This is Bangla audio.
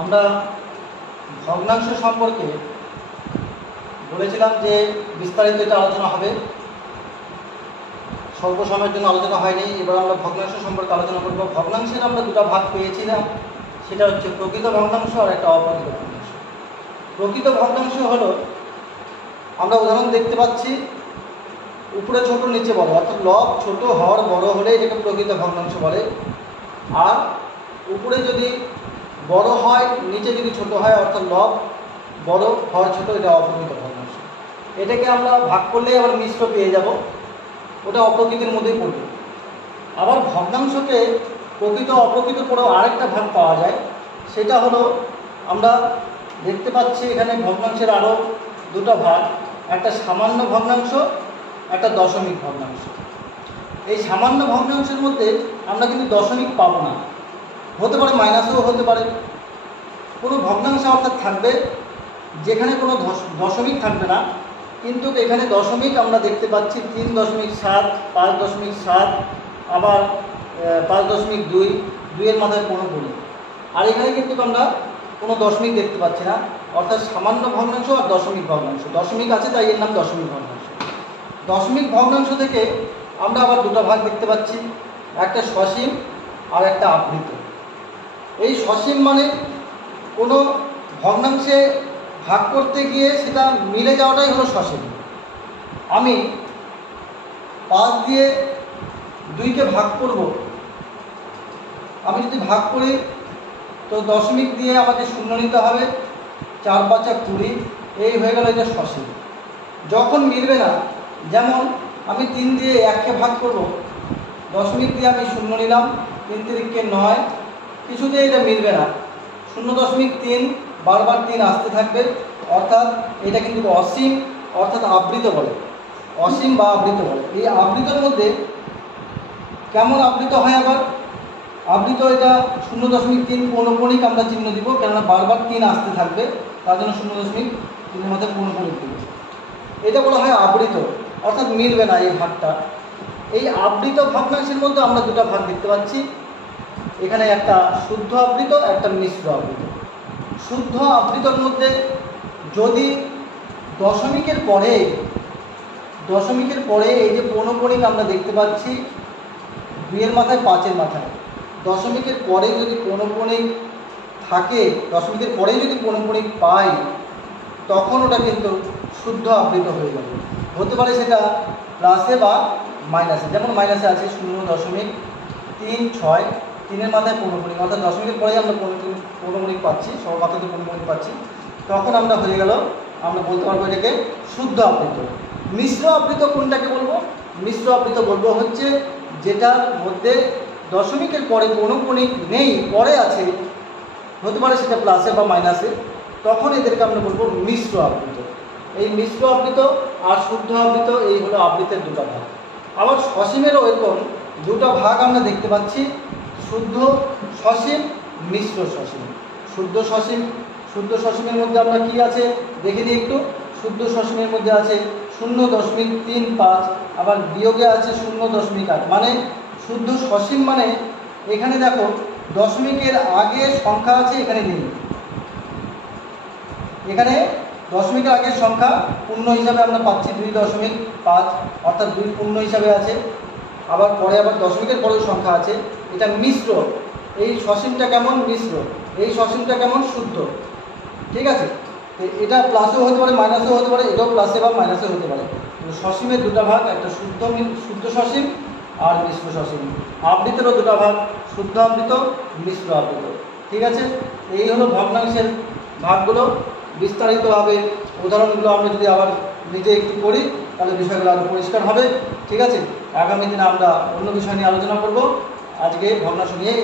আমরা ভগ্নাংশ সম্পর্কে বলেছিলাম যে বিস্তারিত এটা আলোচনা হবে, স্বল্প সময়ের জন্য আলোচনা হয়নি। এবার আমরা ভগ্নাংশ সম্পর্কে আলোচনা করব। ভগ্নাংশের আমরা দুটো ভাগ পেয়েছিলাম, সেটা হচ্ছে প্রকৃত ভগ্নাংশ আর একটা অপ্রকৃত ভগ্নাংশ। প্রকৃত ভগ্নাংশ হলো, আমরা উদাহরণ দেখতে পাচ্ছি, উপরে ছোট নিচে বড়, অর্থাৎ লব ছোট হর বড় হলে এটাকে প্রকৃত ভগ্নাংশ বলে। আর উপরে যদি বড় হয় নিচে যদি ছোট হয়, অর্থাৎ লব বড় হর ছোট, এটা অপ্রকৃত ভগ্নাংশ। এটাকে আমরা ভাগ করলে আবার মিশ্র পেয়ে যাব, ওটা অপ্রকৃতির মধ্যেই পড়বে। আবার ভগ্নাংশকে প্রকৃত অপ্রকৃত করেও আরেকটা ভাগ পাওয়া যায়, সেটা হলো আমরা দেখতে পাচ্ছি এখানে ভগ্নাংশের আরও দুটো ভাগ, একটা সামান্য ভগ্নাংশ, একটা দশমিক ভগ্নাংশ। এই সামান্য ভগ্নাংশের মধ্যে আমরা কিন্তু দশমিক পাবো না, হতে পারে মাইনাসও হতে পারে। কোনো ভগ্নাংশ অর্থাৎ থাকবে যেখানে কোনো দশমিক থাকবে না, কিন্তু এখানে দশমিক আমরা দেখতে পাচ্ছি 3.7, 5.7, আবার 5.2, 2-এর মাথায় 15। আর এখানে কিন্তু আমরা কোনো দশমিক দেখতে পাচ্ছি না, অর্থাৎ সামান্য ভগ্নাংশ আর দশমিক ভগ্নাংশ। দশমিক আছে তাই এর নাম দশমিক ভগ্নাংশ। দশমিক ভগ্নাংশ থেকে আমরা আবার দুটো ভাগ দেখতে পাচ্ছি, একটা সসীম আর একটা আবৃত। এই সসীম মানে কোনো ভগ্নাংশে ভাগ করতে গিয়ে সেটা মিলে যাওয়াটাই হলো সসীম। আমি 5 দিয়ে 2কে ভাগ করব, আমি যদি ভাগ করি তো দশমিক দিয়ে আমাকে শূন্য নিতে হবে, 4×5 = 20, এই হয়ে গেল এটা সসীম। যখন মিলবে না, যেমন আমি 3 দিয়ে 1কে ভাগ করব, দশমিক দিয়ে আমি শূন্য নিলাম, 3×3 = 9, কিছুতেই এটা মিলবে না, 0.3 বারবার 3 আসতে থাকবে, অর্থাৎ এটা কিন্তু অসীম, অর্থাৎ আবৃত বলে, অসীম বা আবৃত বলে। এই আবৃতর মধ্যে কেমন আবৃত হয়? আবার আবৃত এটা 0.3 পৌনঃপুনিক আমরা চিহ্ন দিব, কেননা বারবার 3 আসতে থাকবে, তার জন্য 0.3-এর মধ্যে পৌনঃপুনিক দিব। এটা বলা হয় আবৃত, অর্থাৎ মিলবে না এই ভাগটা। এই আবৃত ভগ্নাংশের মধ্যে আমরা দুটো ভাগ দেখতে পাচ্ছি, এখানে একটা শুদ্ধ আবৃত, একটা মিশ্র আবৃত। শুদ্ধ আবৃতর মধ্যে যদি দশমিকের পরে এই যে পৌনঃপুনিক আমরা দেখতে পাচ্ছি 2-এর মাথায় 5-এর মাথায়, দশমিকের পরে যদি পৌনঃপুনিক থাকে, দশমিকের পরে যদি পৌনঃপুনিক পাই, তখন ওটা কিন্তু শুদ্ধ আবৃত হয়ে যাবে। হতে পারে সেটা প্লাসে বা মাইনাসে, যেমন মাইনাসে আছে 0.36, 3-এর মাথায় পৌনঃপুনিক, অর্থাৎ দশমিকের পরেই আমরা পৌনঃপুনিক পাচ্ছি, সব মাথাতে পৌনঃপুনিক পাচ্ছি, তখন আমরা হয়ে গেল, আমরা বলতে পারবো এটাকে শুদ্ধ আবৃত। মিশ্র আবৃত কোনটাকে বলবো? মিশ্র আবৃত বলবো হচ্ছে যেটার মধ্যে দশমিকের পরে পৌনঃপুনিক নেই, পরে আছে, হতে পারে সেটা প্লাসে বা মাইনাসে, তখন এদেরকে আমরা বলবো মিশ্র আবৃত। এই মিশ্র আবৃত আর শুদ্ধ আবৃত, এই হলো আবৃতের দুটো ভাগ। আবার সসীমেরও এরকম দুটো ভাগ আমরা দেখতে পাচ্ছি, শুদ্ধ সসীম, মিশ্র সসীম। শুদ্ধ সসীমের মধ্যে আমরা কি আছে দেখে নিই একটু। শুদ্ধ সসীমের মধ্যে আছে 0.35, আবার বিয়োগে আছে 0.8। মানে শুদ্ধ সসীম মানে এখানে দেখো দশমিকের আগে সংখ্যা আছে, এখানে নেই। এখানে দশমিকের আগের সংখ্যা পূর্ণ হিসাবে আমরা পাচ্ছি 2.5, অর্থাৎ 2 পূর্ণ হিসাবে আছে। আবার পরে আবার দশমিকের পরেও সংখ্যা আছে, এটা মিশ্র। এই সসীমটা কেমন? মিশ্র। এই সসীমটা কেমন? শুদ্ধ। ঠিক আছে, এটা প্লাসও হতে পারে, মাইনাসও হতে পারে, এটাও প্লাসে বা মাইনাসে হতে পারে। সসীমের দুটো ভাগ, একটা শুদ্ধ সসীম আর মিশ্র সসীম। আবৃতেরও দুটো ভাগ, শুদ্ধ আবৃত, মিশ্র আবৃত। ঠিক আছে, এই হলো ভগ্নাংশের ভাগগুলো। বিস্তারিতভাবে উদাহরণগুলো আমরা যদি আবার নিজে একটু করি, তাহলে বিষয়গুলো আরও পরিষ্কার হবে। ঠিক আছে, আগামী দিনে আমরা অন্য বিষয় নিয়ে আলোচনা করব। আজকে ভগ্নাংশ নিয়ে